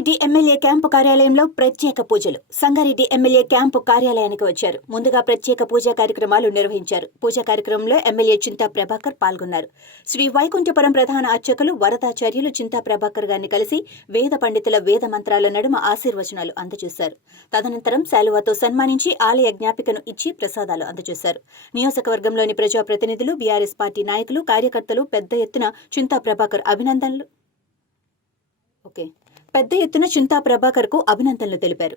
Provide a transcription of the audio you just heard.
Sangareddy MLA camp కార్యాలయంలో ప్రత్యేక పూజలు. సంగారెడ్డి ఎమ్మెల్యే క్యాంపు కార్యాలయానికి వచ్చారు. ముందుగా ప్రత్యేక పూజా కార్యక్రమాలు నిర్వహించారు. పూజా కార్యక్రమంలో ఎమ్మెల్యే చింతా ప్రభాకర్ పాల్గొన్నారు. శ్రీ వైకుంఠపురం ప్రధాన అర్చకులు వరదాచార్యులు చింతా ప్రభాకర్ గారిని కలిసి వేద పండితుల వేద మంత్రాల నడుమ ఆశీర్వచనాలు అందజేశారు. తదనంతరం శాలువాతో సన్మానించి ఆలయ జ్ఞాపికను ఇచ్చి ప్రసాదాలు అందజేశారు. నియోజకవర్గంలోని ప్రజాప్రతినిధులు బీఆర్ఎస్ పార్టీ నాయకులు కార్యకర్తలు పెద్ద ఎత్తున చింతా ప్రభాకర్ అభినందనలు. ఓకే. పెద్ద ఎత్తున చింతా ప్రభాకర్కు అభినందనలు తెలిపారు.